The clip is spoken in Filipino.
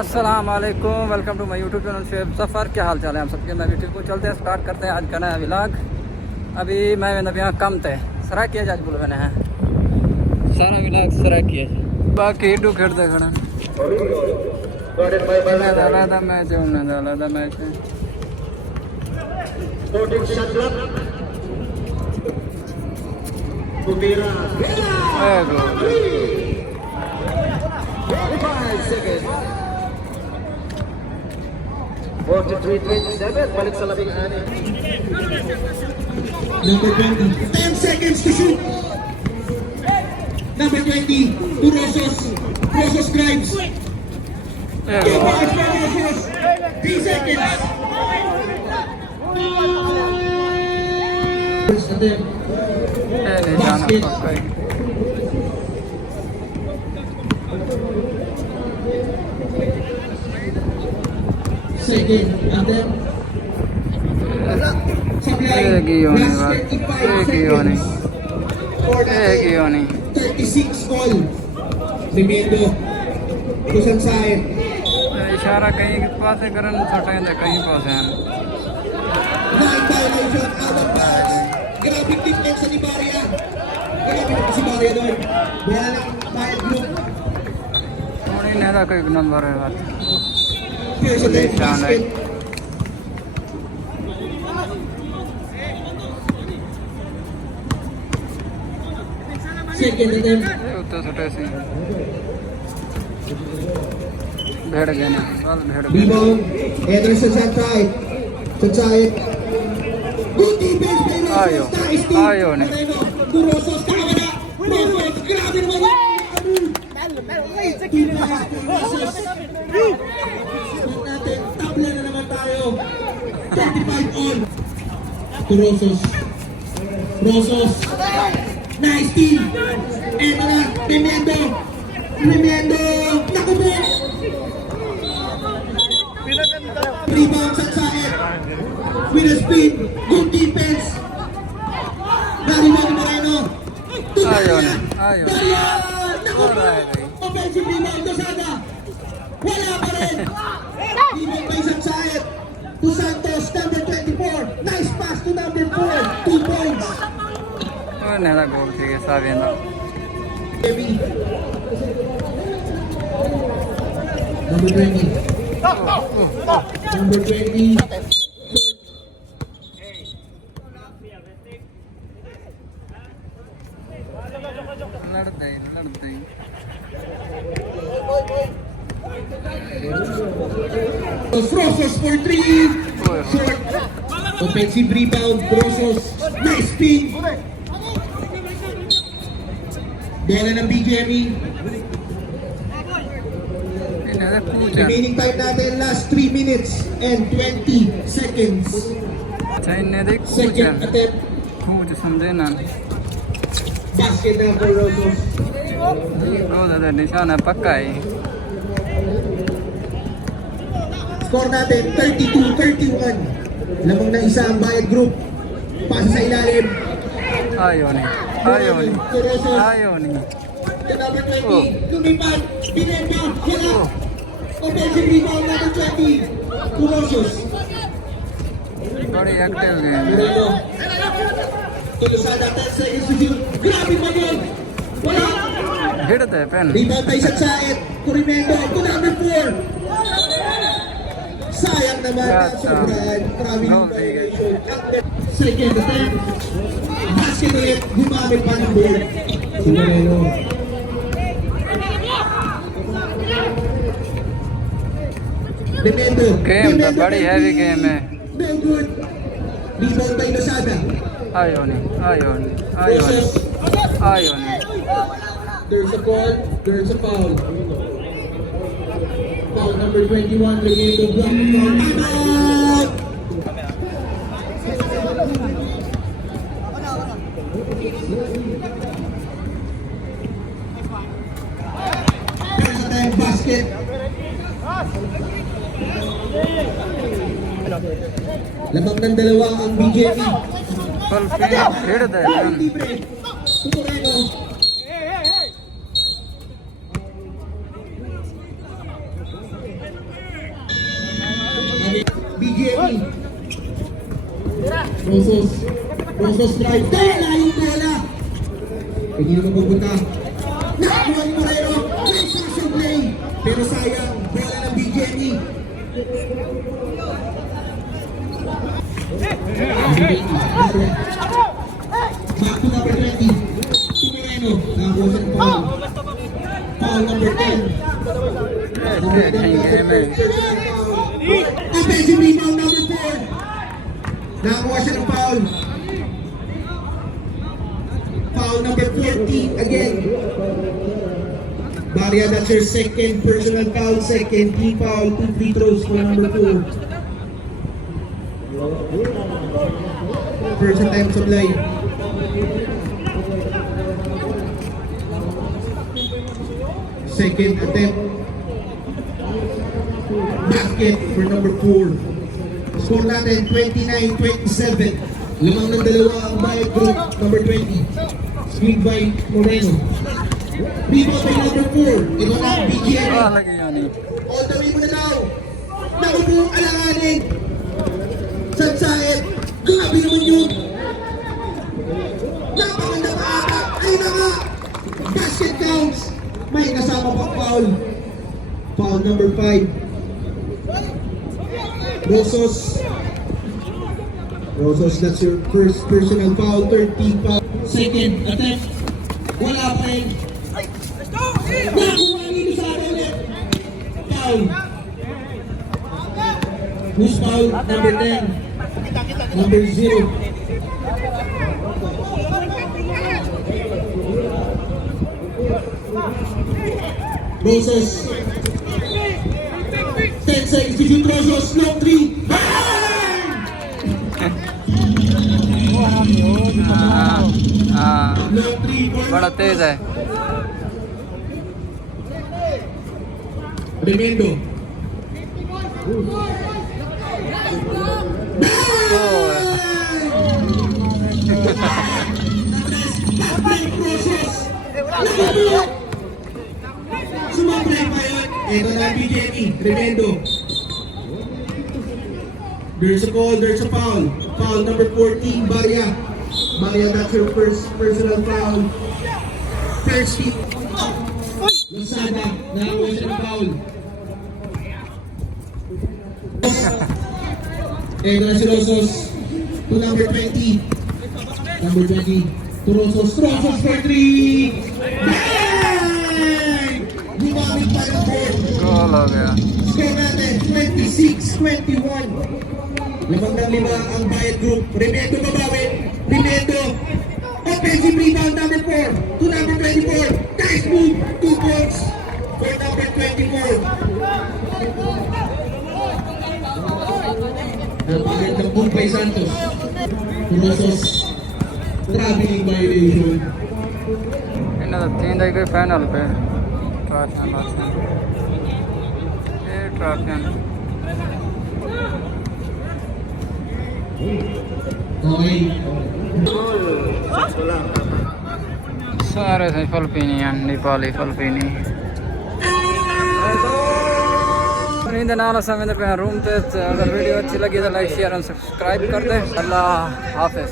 अस्सलाम वालेकुम, welcome to my YouTube channel Shoaib Safar. क्या हाल चाल है हम सबके? मैं भी ठीक हूँ। चलते हैं, स्टार्ट करते हैं आज का नया व्लॉग। अभी मैं यहाँ कम थे सरा किया जाज बोल मैंने है सारा व्लॉग सरा किया बाकी डू खेलते खड़ा मैच है मैच है Number 20, 10 seconds to shoot. Number 20, to Rosos Grimes. 3 seconds. Basket. Second, and then supply. 36 all. Remiendo. Kusan side. इशारा कहीं पास है करन छोटा है कहीं पास है 9 violation out of bounds. Grabe defense ni Maria. Grabe na si Maria doon. Wala lang bayad group. थोड़ी नेता कोई नंबर है बात First attempt basket. Second attempt. उत्तर छोटे से भेड़ गए ना बस भेड़ गए Rebound. Anderson Sanchay. Good defense by Rosos. Ayaw. Nice team. Ayaw na. Moreno. To Rosos. Kamada. Rosos. Grabe naman. Rosos. Natin. Tabla na naman tayo. 35 on. To Rosos. Nice team. Eto na. Remiendo. Naku po. Rebound sa side. With a speed. Good defense. Darimon Moreno. Ayaw na. Ayaw. Naku po. Offensive rebound to Sada. Wala pa rin. Rebound by sa side. To Santos. Number 24. Nice pass to number 4. 2 points. नेता गोल थी साबिना Number 20. Number 20. लड़ते Rosos for 3. Short. Offensive rebound. Rosos. Nice spin. Bola ng BGME. Remaining time natin last 3 minutes and 20 seconds. चाइने देख Second attempt. कुछ समझे ना Basket na for Rosos. बहुत ज़्यादा निशान है पक्का है Score natin 32-31. Lamang na isa ang Bayad Group. Pasa sa ilalim. आयो नहीं The number 20. Lumipad. Binemba. Wala. Offensive rebound number 20. To Rosos. बड़ी active game Moreno. To Lozada. 10 seconds to shoot. Grabe pa yun. Wala. Hit the pen Rebound by Satsaet. To Remendo. To number 4. Sayang naman. Sobrang. Grabe yung violation. Second attempt. Basket ulit. Gumamit pa ng board. Si Moreno. Remendo. Game तो बड़ी heavy game है No good. Rebound by Lozada. आयो नहीं There's a ball. There's a foul. Foul number 21. Remendo. Block the foul. Timeout. There's a time basket. Lamang ng dalawa ang BJP. Full भीड़ दे Libre. Moreno. BGME. Rosos drive. Dahil yung bola. Hindi naman pupunta. Nakakuha ni Moreno. Nice action play. Pero sayang, bola ng BGME. Back to number 20. Si Moreno. Nakakuha siya ng foul. Foul number 10. Number 10. Offensive rebound number 4. Nakakuha siya ng foul. Foul number 14 again. Baria, that's your second personal foul, second team foul, 2 free throws for number 4. First time supply. Second attempt. Basket for number 4. Score natin 29-27. Lamang ng dalawa ang Bayad Group, number 20. Screen by Moreno. Rebound by number 4. Ito na ang BGM. lagi yan eh. All the way mo na daw. Nakubuong alanganin. Sansaet. Grabe naman yun. Napakanda pa ata. Ayun na nga. Basket counts. May kasama pang foul. Foul number 5. Rosos, that's your first personal foul, third team foul. Second attempt. Wala pa rin. Nakuha nito sa atin ulit. Foul. Who's foul? Number 10. Number 0. Rosos. 10 seconds to shoot. Rosos, long 3. Long 3 for बड़ा तेज है Remendo. Sumabay pa yun. Ito na ang BGME. Remendo. There's a call, there's a foul. Foul number 14, Baria. Baria, that's your first personal foul. First hit. Lozada, nakakuha siya ng foul. Ito na si Rosos. To number 20. Number 20. To Rosos. Rosos for 3. Bang! Gumamit pa ng ball. गोल हो गया Score natin, 26-21. 5-5 ang Bayad Group. Remendo babawin. Remendo. Offensive rebound number 4 to number 24. Nice move. 2 points for number 24. Napagandang move by Santos. Rosos. Traveling violation. इन तीन दाई कोई फाइनल पे ट्रैफिक ये traffic Okay. सारे थे फिलिपिनियन नेपाली फिलिपिनी नींद नाला समय पे रूम पे अगर वीडियो अच्छी लगी तो लाइक शेयर और सब्सक्राइब कर दे अल्लाह हाफिज